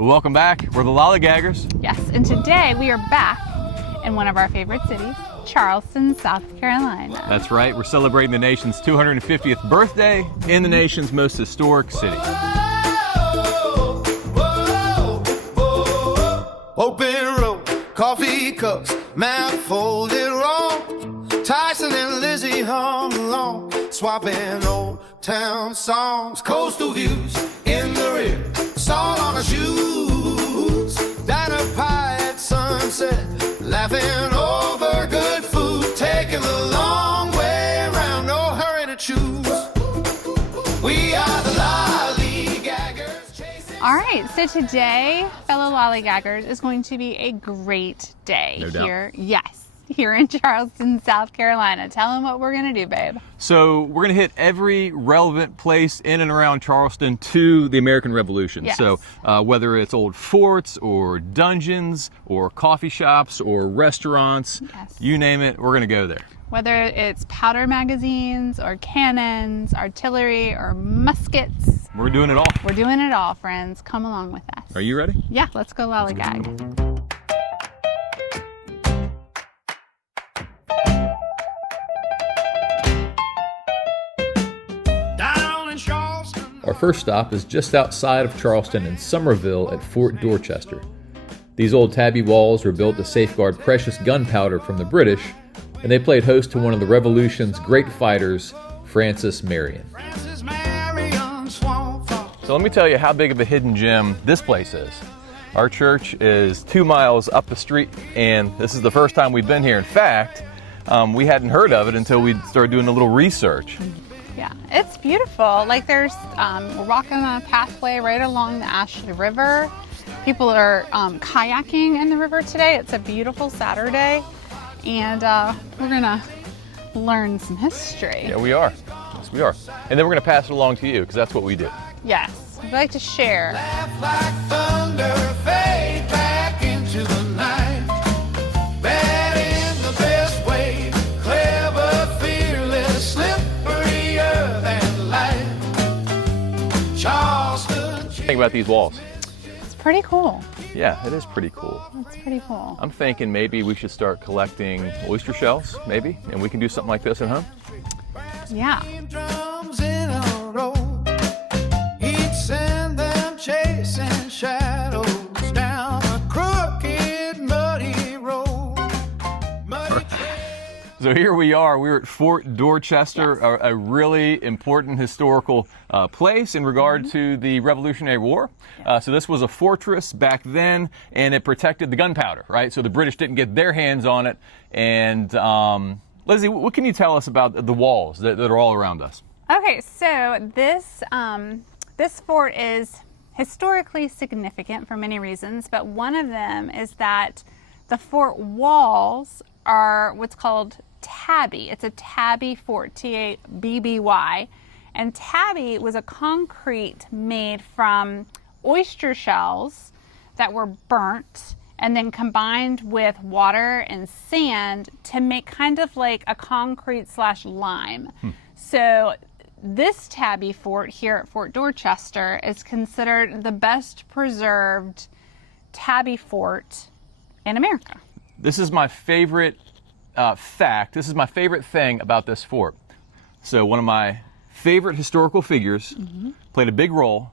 Well, welcome back. We're the Lollygaggers. Yes, and today we are back in one of our favorite cities, Charleston, South Carolina. That's right. We're celebrating the nation's 250th birthday in the nation's most historic city. Open road, coffee cups, map folded wrong. Tyson and Lizzie hum along, swapping old town songs. Coastal views in the rear, salt on our shoes. Diner pie at sunset, laughing over good food. Taking the long way around, no hurry to choose. We are the Lollygaggers. All right, so today, fellow Lollygaggers, is going to be a great day No doubt. here. Yes, here in Charleston, South Carolina. Tell them what we're going to do, babe. So we're going to hit every relevant place in and around Charleston to the American Revolution. Yes. So whether it's old forts or dungeons or coffee shops or restaurants, Yes. you name it, we're going to go there. Whether it's powder magazines or cannons, artillery or muskets, We're doing it all. we're doing it all, friends. Come along with us. Are you ready? Yeah, let's go lollygag. Down in Charleston. Our first stop is just outside of Charleston in Somerville at Fort Dorchester. These old tabby walls were built to safeguard precious gunpowder from the British, and they played host to one of the Revolution's great fighters, Francis Marion. Francis Marion Swamp Fox. So let me tell you how big of a hidden gem this place is. Our church is 2 miles up the street, and this is the first time we've been here. In fact, we hadn't heard of it until we started doing a little research. Yeah, it's beautiful. Like we're walking on a pathway right along the Ashley River. People are kayaking in the river today. It's a beautiful Saturday, and we're gonna learn some history. Yeah, we are. Yes, we are. And then we're going to pass it along to you, because that's what we do. Yes, we like to share. Laugh like thunder, fade back into the night. Bad in the best way, clever, fearless, slipperier than light. Charleston. Think about these walls. It's pretty cool. Yeah, it is pretty cool. It's pretty cool. I'm thinking maybe we should start collecting oyster shells, maybe, and we can do something like this at home. Yeah. Drums in a row, he'd send them chasing shadows down a crooked, muddy road. Muddy So here we are. We're at Fort Dorchester, a really important historical place in regard to the Revolutionary War. So this was a fortress back then, and it protected the gunpowder, right? So the British didn't get their hands on it. And Lizzie, what can you tell us about the walls that are all around us? Okay, so this fort is historically significant for many reasons, but one of them is that the fort walls are what's called tabby. It's a tabby fort, T-A-B-B-Y, and tabby was a concrete made from oyster shells that were burnt and then combined with water and sand to make kind of like a concrete / lime. So this tabby fort here at Fort Dorchester is considered the best preserved tabby fort in America. This is my favorite fact. This is my favorite thing about this fort. So one of my favorite historical figures played a big role.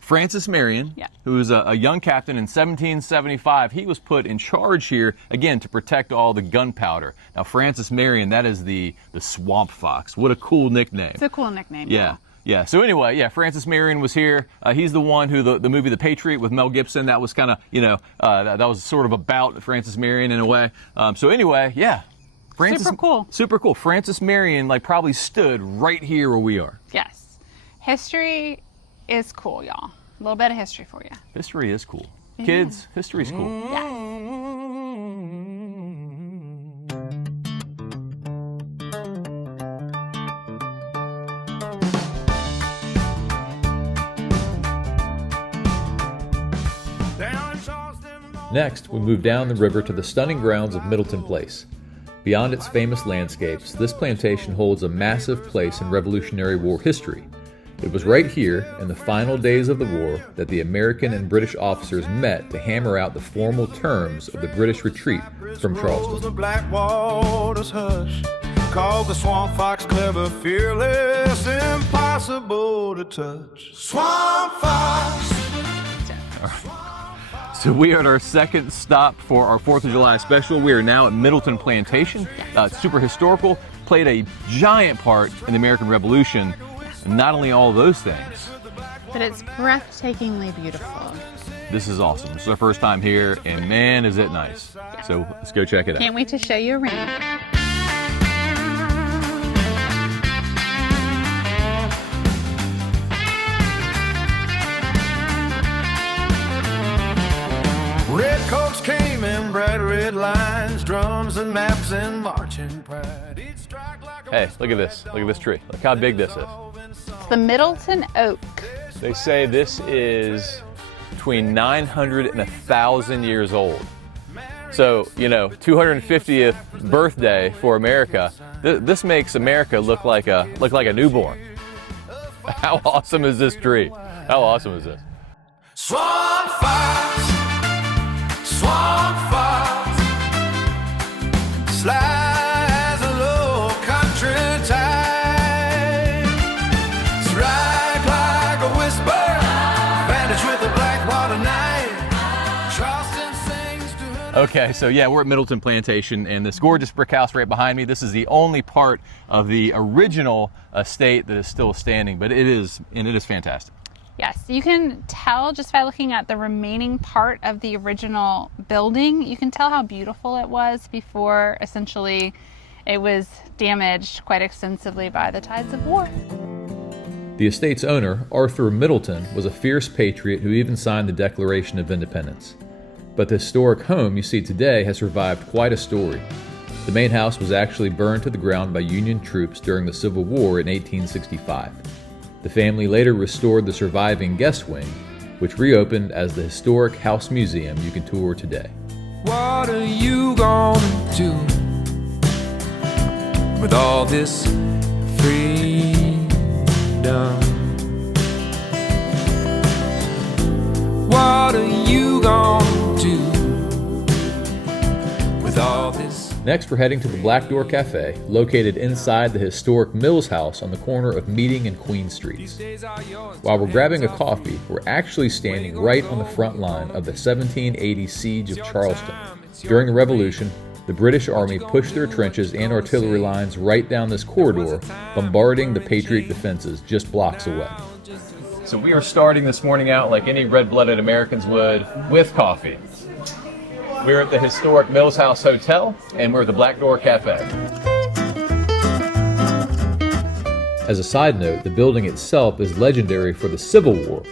Francis Marion, Yeah. who was a young captain in 1775, he was put in charge here, again, to protect all the gunpowder. Now, Francis Marion, that is the Swamp Fox. What a cool nickname. It's a cool nickname. Yeah. Yeah. So anyway, yeah, Francis Marion was here. He's the one who the movie The Patriot with Mel Gibson, that was kind of, that was sort of about Francis Marion in a way. So anyway, yeah. Super cool. Super cool. Francis Marion, probably stood right here where we are. Yes. History is cool, y'all. A little bit of history for you. History is cool. Kids, history's cool. Yes. Next, we move down the river to the stunning grounds of Middleton Place. Beyond its famous landscapes, this plantation holds a massive place in Revolutionary War history. It was right here, in the final days of the war, that the American and British officers met to hammer out the formal terms of the British retreat from Charleston. The black waters hush, called the swamp fox clever, fearless, impossible to touch. Swamp fox. So we are at our second stop for our 4th of July special. We are now at Middleton Plantation. It's super historical, played a giant part in the American Revolution. And not only all those things, But it's breathtakingly beautiful. this is awesome. This is our first time here, and man, is it nice. So let's go check it out. Can't wait to show you around. Red coats came in bright red lines, drums and maps and marching pride. Each strike like a Hey, look at this. Look at this tree. Look how big this is. It's the Middleton Oak. They say this is between 900 and 1,000 years old. So, 250th birthday for America. This makes America look like a newborn. How awesome is this tree? How awesome is this? swamp fox, swamp fox, sly as a Lowcountry tide. Strike like a whisper, vanish with the black water night. Charleston sings to her. Okay, so yeah, we're at Middleton Plantation, and this gorgeous brick house right behind me. This is the only part of the original estate that is still standing, but it is fantastic. Yes, you can tell just by looking at the remaining part of the original building, you can tell how beautiful it was before essentially it was damaged quite extensively by the tides of war. The estate's owner, Arthur Middleton, was a fierce patriot who even signed the Declaration of Independence. But the historic home you see today has survived quite a story. The main house was actually burned to the ground by Union troops during the Civil War in 1865. The family later restored the surviving guest wing, which reopened as the historic house museum you can tour today. What are you gonna do with all this freedom? What are you gonna do with all this? Next, we're heading to the Black Door Cafe, located inside the historic Mills House on the corner of Meeting and Queen Streets. While we're grabbing a coffee, we're actually standing right on the front line of the 1780 siege of Charleston. During the Revolution, the British Army pushed their trenches and artillery lines right down this corridor, bombarding the Patriot defenses just blocks away. So we are starting this morning out like any red-blooded Americans would, with coffee. We're at the historic Mills House Hotel, and we're at the Black Door Cafe. As a side note, the building itself is legendary for the Civil War.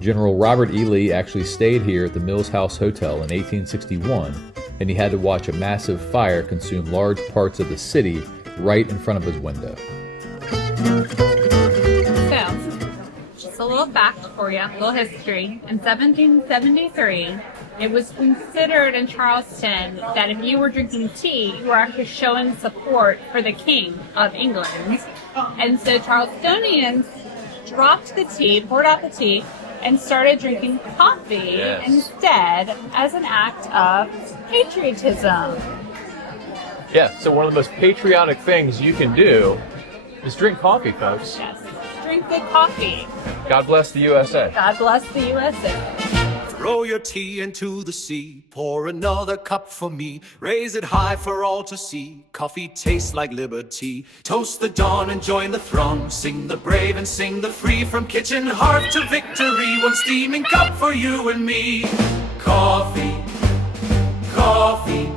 General Robert E. Lee actually stayed here at the Mills House Hotel in 1861, and he had to watch a massive fire consume large parts of the city right in front of his window. So, just a little fact for you, a little history. In 1773, it was considered in Charleston that if you were drinking tea, you were actually showing support for the King of England. And so Charlestonians dropped the tea, poured out the tea, and started drinking coffee instead as an act of patriotism. Yeah, so one of the most patriotic things you can do is drink coffee, folks. Yes. Drink good coffee. God bless the USA. God bless the USA. Throw your tea into the sea, pour another cup for me, raise it high for all to see. Coffee tastes like liberty. Toast the dawn and join the throng, sing the brave and sing the free, from kitchen hearth to victory, one steaming cup for you and me. Coffee, coffee,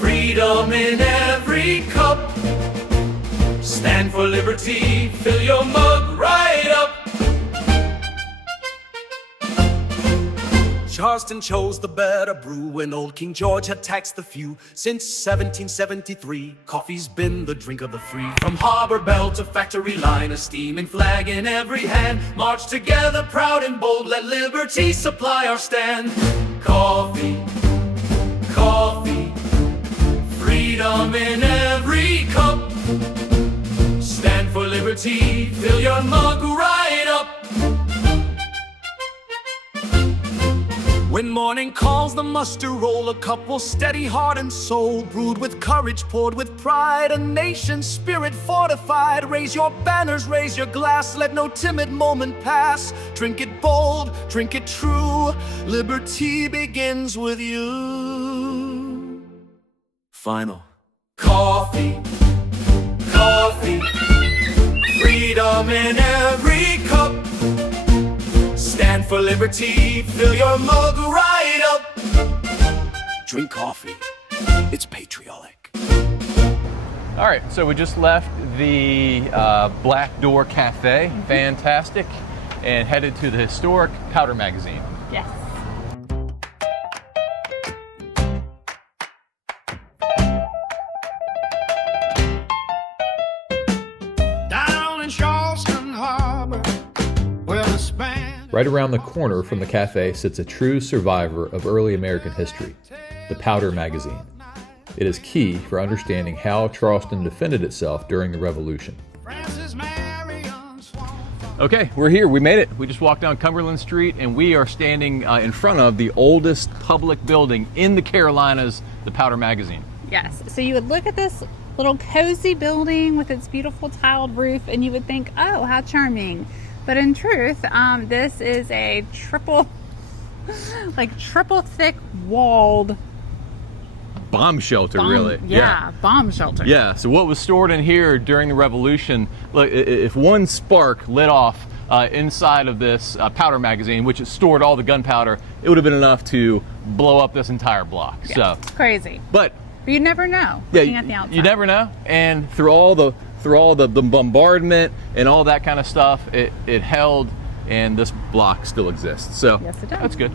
freedom in every cup. Stand for liberty, fill your mug right up. Charleston chose the better brew when old King George had taxed the few. Since 1773, coffee's been the drink of the free. From harbor bell to factory line, a steaming flag in every hand. March together proud and bold, let liberty supply our stand. Coffee, coffee, freedom in every cup. Stand for liberty, fill your mug right up. When morning calls the muster roll, a couple steady heart and soul, brewed with courage, poured with pride, a nation's spirit fortified. Raise your banners, raise your glass, let no timid moment pass. Drink it bold, drink it true, liberty begins with you. Final. Coffee, coffee, freedom in every cup. Stand for liberty, fill your mug right up. Drink coffee, it's patriotic. All right, so we just left the Black Door Cafe, fantastic, and headed to the historic Powder Magazine. Yes. Down in Charleston Harbor, where the span. Right around the corner from the cafe sits a true survivor of early American history, the Powder Magazine. It is key for understanding how Charleston defended itself during the Revolution. Okay, we're here. We made it. We just walked down Cumberland Street, and we are standing in front of the oldest public building in the Carolinas, the Powder Magazine. Yes. So you would look at this little cozy building with its beautiful tiled roof, and you would think, oh, how charming. But in truth, this is a triple thick walled Bomb shelter, really. Yeah, bomb shelter. Yeah, so what was stored in here during the Revolution, look, if one spark lit off inside of this Powder Magazine, which it stored all the gunpowder, it would have been enough to blow up this entire block. Yeah, So it's crazy. But you never know, yeah, looking at the outside. you never know. And through all the bombardment and all that kind of stuff, it held, and this block still exists. So Yes, it does. That's good.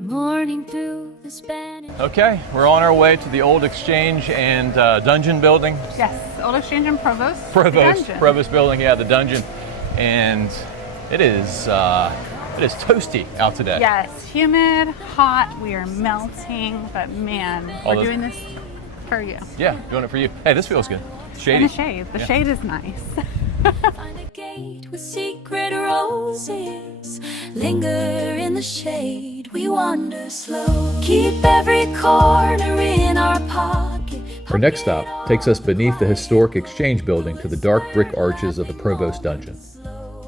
Morning through the Spanish. Okay, we're on our way to the old Exchange and Dungeon building. Yes, Old Exchange and Provost. Provost building, yeah, the dungeon. And it is toasty out today. Yes, humid, hot, we are melting, but man, All we're those- doing this for you. Yeah, doing it for you. Hey, this feels good. Shady. In the shade. The Yeah. shade is nice. Find a gate with secret roses. Linger in the shade, we wander slow. Keep every corner in our pocket. Our next stop takes us beneath the historic Exchange building to the dark brick arches of the Provost dungeon.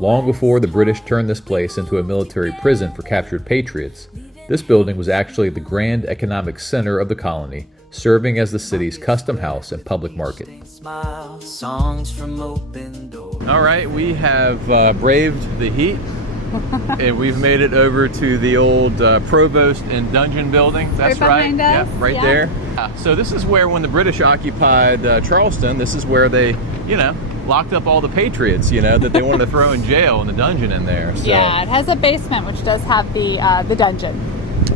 Long before the British turned this place into a military prison for captured patriots, this building was actually the grand economic center of the colony, serving as the city's custom house and public market. Smile, songs from open doors. All right, we have braved the heat, and we've made it over to the old Provost and Dungeon building. That's Right right. behind us, Yeah, right yeah. there. So this is where, when the British occupied Charleston, this is where they, locked up all the patriots, that they wanted to throw in jail in the dungeon in there. So, Yeah, it has a basement which does have the dungeon.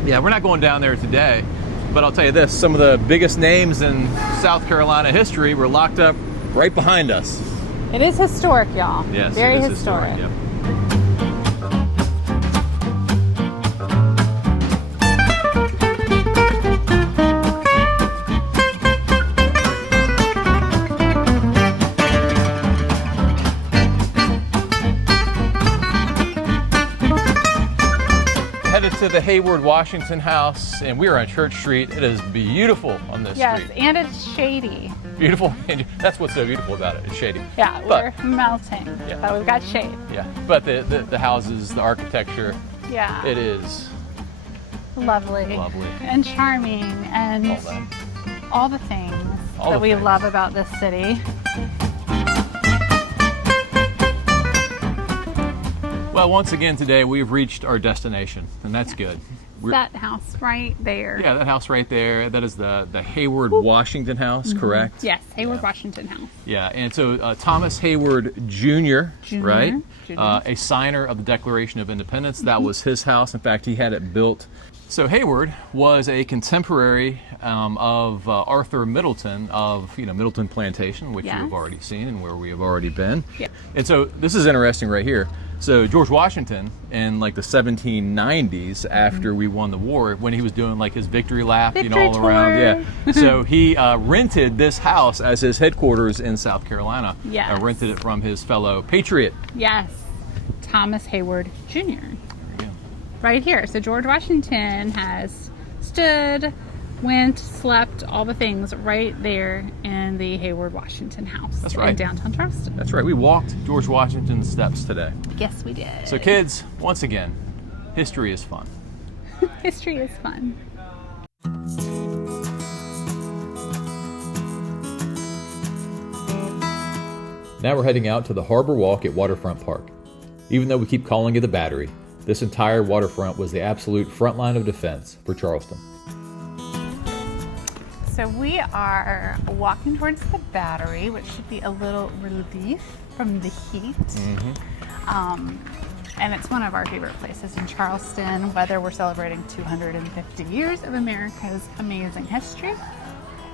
yeah, we're not going down there today, but I'll tell you this: some of the biggest names in South Carolina history were locked up right behind us. It is historic, y'all. Yes, Very it is historic. Yep. Headed to the Heyward-Washington house, and we are on Church Street. It is beautiful on this Yes, street. and it's shady. Beautiful. That's what's so beautiful about it. It's shady. Yeah, But- we're melting, Yeah. but we've got shade. Yeah, but the houses, the architecture, Yeah, it is lovely. lovely. And charming, and all that. all the things All that the we things. love about this city. Well, once again today we've reached our destination, and that's good. We're- That house right there. yeah, that house right there, that is the Heyward-Washington house, correct? Yes, Heyward-Washington house. Yeah, and so Thomas Heyward Jr., right? Jr. A signer of the Declaration of Independence. That was his house. In fact, he had it built So Heyward was a contemporary of Arthur Middleton of Middleton Plantation, which you have already seen and where we have already been. Yeah. And so this is interesting right here. So George Washington in like the 1790s, after we won the war, when he was doing like his victory lap, all around, yeah. So he rented this house as his headquarters in South Carolina. Yes. Rented it from his fellow patriot. Yes, Thomas Heyward Jr. Right here. So George Washington has stood, went, slept, all the things right there in the Heyward-Washington house. That's right. In downtown Charleston. That's right. We walked George Washington's steps today. Yes, we did. So kids, once again, history is fun. History is fun. Now we're heading out to the Harbor Walk at Waterfront Park. Even though we keep calling it the Battery, this entire waterfront was the absolute front line of defense for Charleston. So we are walking towards the Battery, which should be a little relief from the heat. And it's one of our favorite places in Charleston, whether we're celebrating 250 years of America's amazing history,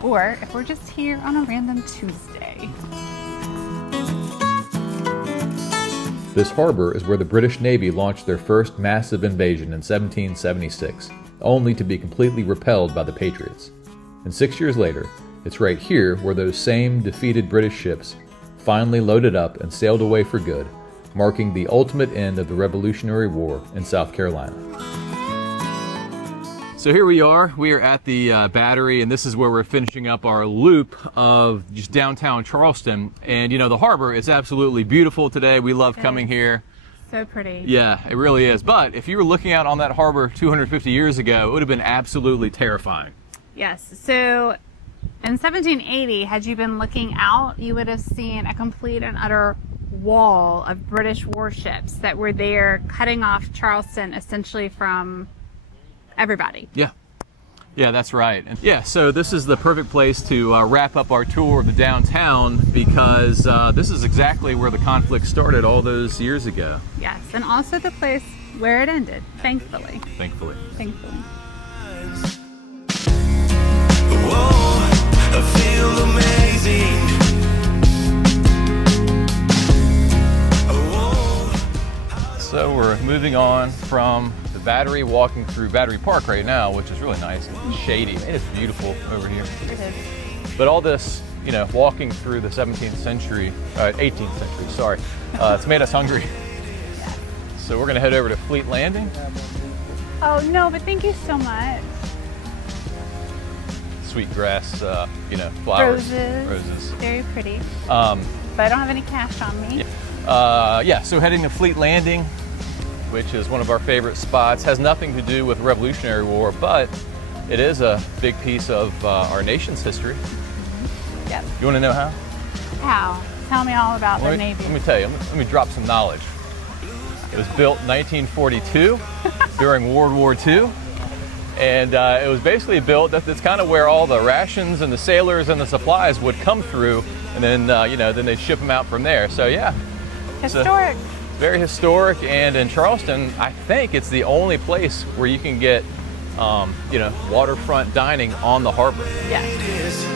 or if we're just here on a random Tuesday. This harbor is where the British Navy launched their first massive invasion in 1776, only to be completely repelled by the Patriots. And 6 years later, it's right here where those same defeated British ships finally loaded up and sailed away for good, marking the ultimate end of the Revolutionary War in South Carolina. So here we are at the Battery, and this is where we're finishing up our loop of just downtown Charleston. And the harbor is absolutely beautiful today. We love coming here. So pretty. Yeah, it really is. But if you were looking out on that harbor 250 years ago, it would have been absolutely terrifying. Yes, so in 1780, had you been looking out, you would have seen a complete and utter wall of British warships that were there cutting off Charleston essentially from everybody. Yeah, that's right. And yeah, so this is the perfect place to wrap up our tour of the downtown, because this is exactly where the conflict started all those years ago. Yes, and also the place where it ended, thankfully. Thankfully. Whoa, I feel amazing. So we're moving on from the Battery, walking through Battery Park right now, which is really nice and shady. It is beautiful over here. It is. But all this, walking through the 18th century, sorry, it's made us hungry. So we're gonna head over to Fleet Landing. Oh no, but thank you so much. Sweetgrass, flowers. Roses. Very pretty. Um, But I don't have any cash on me. So heading to Fleet Landing, which is one of our favorite spots. Has nothing to do with the Revolutionary War, but it is a big piece of our nation's history. Yep. You want to know how? How? Tell me all about the Navy. Let me tell you. Let me drop some knowledge. It was built in 1942 during World War II. And it was basically built, that's kind of where all the rations and the sailors and the supplies would come through, and then, then they'd ship them out from there. So yeah. Historic. It's very historic, and in Charleston, I think it's the only place where you can get, waterfront dining on the harbor. Yes.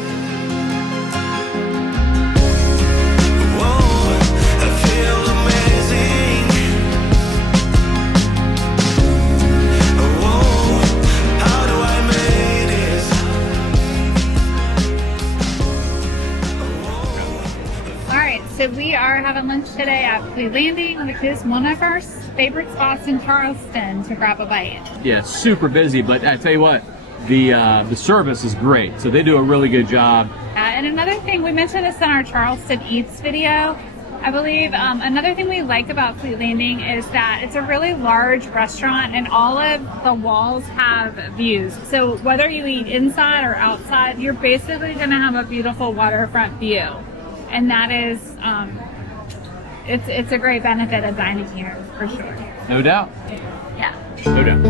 So we are having lunch today at Fleet Landing, which is one of our favorite spots in Charleston to grab a bite. Yeah, super busy, but I tell you what, the service is great. So they do a really good job. And another thing, we mentioned this in our Charleston Eats video, I believe. Another thing we like about Fleet Landing is that it's a really large restaurant and all of the walls have views. So whether you eat inside or outside, you're basically going to have a beautiful waterfront view. And that is, it's a great benefit of dining here, for sure. No doubt. Yeah. No doubt.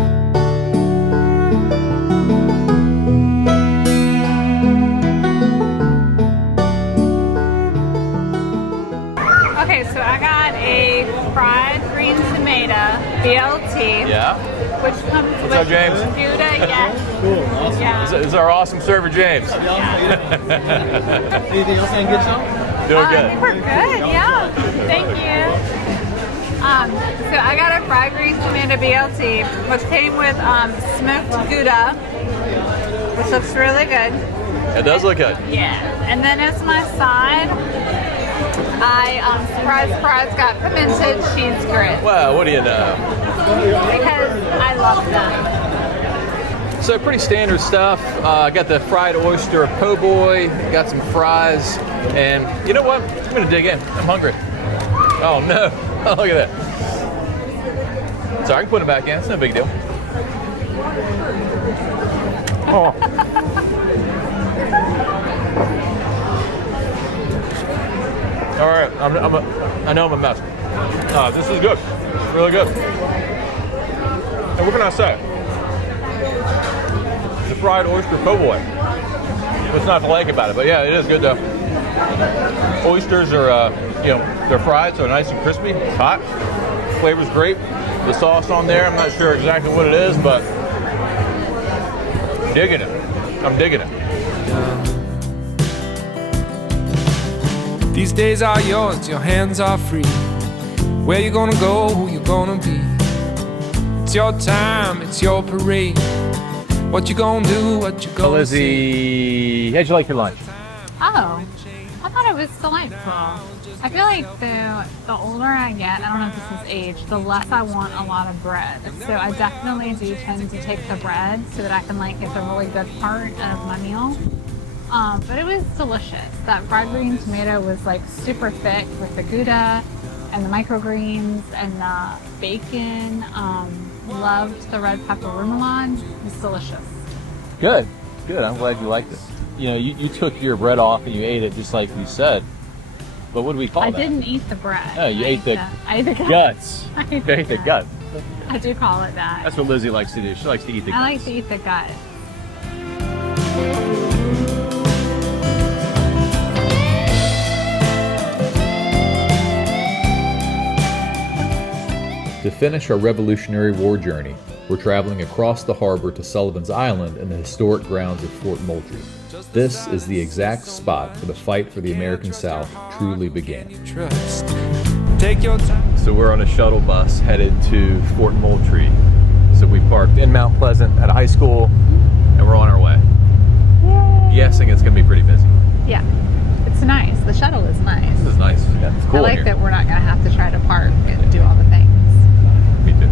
Okay, so I got a fried green tomato, BLT. Yeah. which comes with up, James? Gouda. Yes. Cool. Awesome. Yeah. This is our awesome server, James. Anything else I can get you? Doing I good. think we're good. Yeah. Thank you. So I got a fried green tomato BLT, which came with smoked Gouda, which looks really good. It does look good. Yeah. And then as my side, I surprise got pimented cheese grits Well, what do you know? because I love them. So pretty standard stuff. I got the fried oyster po' boy, got some fries, and you know what? I'm gonna dig in. I'm hungry. Oh no! Oh, look at that. Sorry, I can put it back in. It's no big deal. Oh. All right, I know I'm a mess. This is good. It's really good. And what can I say? The fried oyster po' boy. What's not to like about it? But yeah, it is good though. Oysters are, they're fried, so nice and crispy. It's hot. Flavor's great. The sauce on there, I'm not sure exactly what it is, but digging it. I'm digging it. These days are yours, your hands are free. Where you gonna go, who you gonna be? It's your time, it's your parade. What you gonna do, what you gonna Lizzie, how'd you like your lunch? Oh, I thought it was delightful. I feel like the older I get, I don't know if this is age, the less I want a lot of bread. So I definitely do tend to take the bread so that I can get the really good part of my meal. But it was delicious. That fried green tomato was super thick with the Gouda and the microgreens and the bacon. Loved the red pepper remoulade. It was delicious. Good. I'm glad you liked it. You took your bread off and you ate it just like you said. But what do we call that? I didn't eat the bread. No, you ate the guts. guts. You ate the gut. I do call it that. That's what Lizzie likes to do. She likes to eat the guts. I like to eat the gut. To finish our Revolutionary War journey, we're traveling across the harbor to Sullivan's Island in the historic grounds of Fort Moultrie. This is the exact spot where the fight for the American South truly began. trust? Take your time. So we're on a shuttle bus headed to Fort Moultrie. So we parked in Mount Pleasant at a high school, and we're on our way. Guessing it's going to be pretty busy. Yeah. It's nice. The shuttle is nice. This is nice. Yeah, it's cool I like here. that we're not going to have to try to park and do all the things. Me too.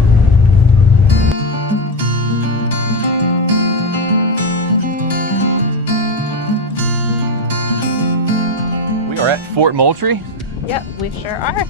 We are at Fort Moultrie. Yep, we sure are.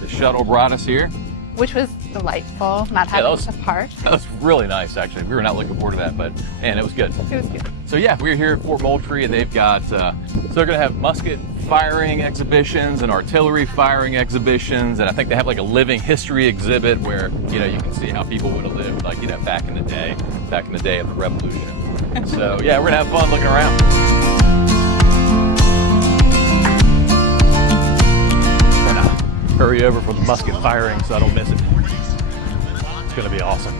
The shuttle brought us here. Which was delightful, not Yeah, having to park. That was really nice, actually. We were not looking forward to that, but man, it was good. It was good. So yeah, we're here at Fort Moultrie, and they've got, so they're gonna have musket firing exhibitions and artillery firing exhibitions, and I think they have a living history exhibit where, you can see how people would have lived, back in the day of the Revolution. So yeah, we're gonna have fun looking around. Hurry over for the musket firing so I don't miss it. It's gonna be awesome.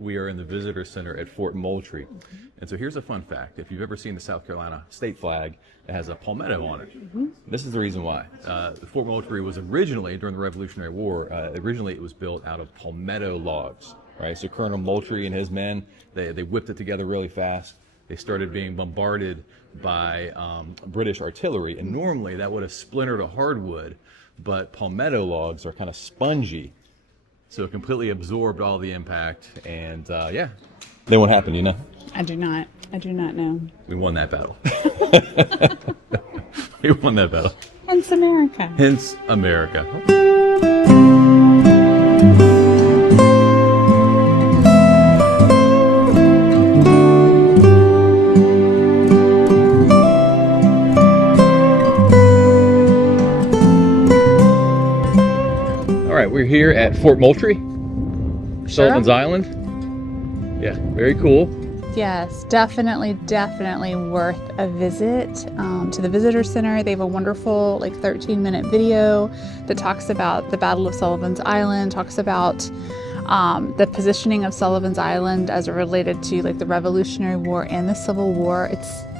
We are in the visitor center at Fort Moultrie. And so here's a fun fact. If you've ever seen the South Carolina state flag, it has a palmetto on it. This is the reason why. Fort Moultrie was originally, during the Revolutionary War, originally it was built out of palmetto logs, right? So Colonel Moultrie and his men, they whipped it together really fast. They started being bombarded by British artillery, and normally that would have splintered a hardwood, but palmetto logs are kind of spongy. So it completely absorbed all the impact, and yeah, then what happened, I do not know. We won that battle. We won that battle. Hence America. Hence America. we're here at Fort Moultrie, Sullivan's Island. Yeah, very cool. Yes, definitely worth a visit to the visitor center. They have a wonderful 13-minute video that talks about the Battle of Sullivan's Island, talks about the positioning of Sullivan's Island as it related to the Revolutionary War and the Civil War.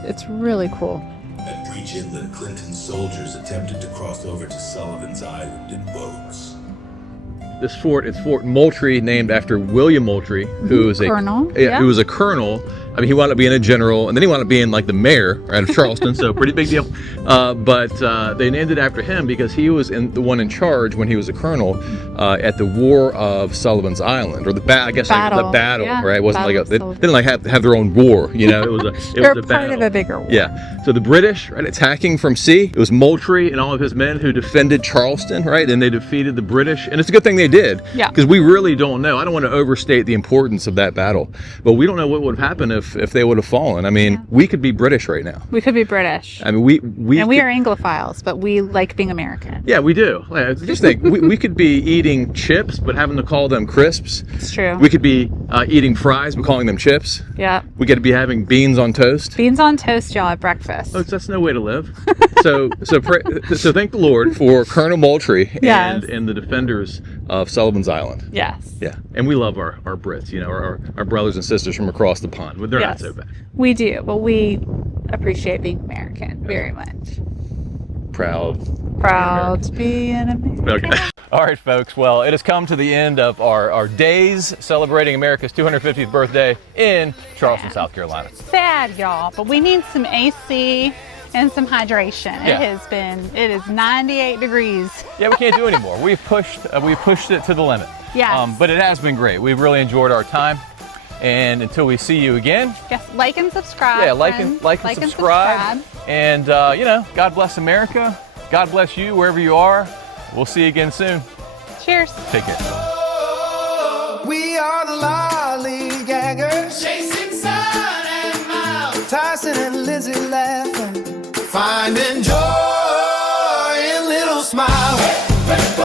It's really cool. At Breach Inlet, Clinton's soldiers attempted to cross over to Sullivan's Island in boats. This fort is Fort Moultrie, named after William Moultrie, who was Colonel. who was a colonel. I mean, he wound up being a general, and then he wound up being the mayor, right, of Charleston, so pretty big deal. But they named it after him because he was the one in charge when he was a colonel at the War of Sullivan's Island, or the battle, the battle, yeah, right? It wasn't they Sullivan. didn't have their own war, you know. It was a They're part part of a bigger war. Yeah. So the British, right, attacking from sea. It was Moultrie and all of his men who defended Charleston, right? And they defeated the British, and it's a good thing they did. Yeah. Because we really don't know. I don't want to overstate the importance of that battle, but we don't know what would have happened if they would have fallen. I mean, we could be British right now. We could be British. I mean, we are Anglophiles, but we like being American. Yeah, we do. Just think, we could be eating chips, but having to call them crisps. It's true. We could be eating fries, but calling them chips. Yeah. We could be having beans on toast. Beans on toast, y'all, at breakfast. Oh, that's no way to live. So thank the Lord for Colonel Moultrie Yes. and the defenders of Sullivan's Island. Yes. Yeah, and we love our Brits, you know, our brothers and sisters from across the pond, but they're not so bad. We do, but we appreciate being American very much. Proud to be an American. Okay. All right, folks. Well, it has come to the end of our days celebrating America's 250th birthday in Charleston, South Carolina. Sad, y'all, but we need some AC and some hydration. Yeah. It is 98 degrees. Yeah, we can't do anymore. We've pushed it to the limit. Yes. But it has been great. We've really enjoyed our time. And until we see you again. Yes, like and subscribe. Yeah, like and subscribe. And God bless America. God bless you wherever you are. We'll see you again soon. Cheers. Take care. We are the Lollygaggers, chasing sun and miles, Tyson and Lizzie laughing, finding joy.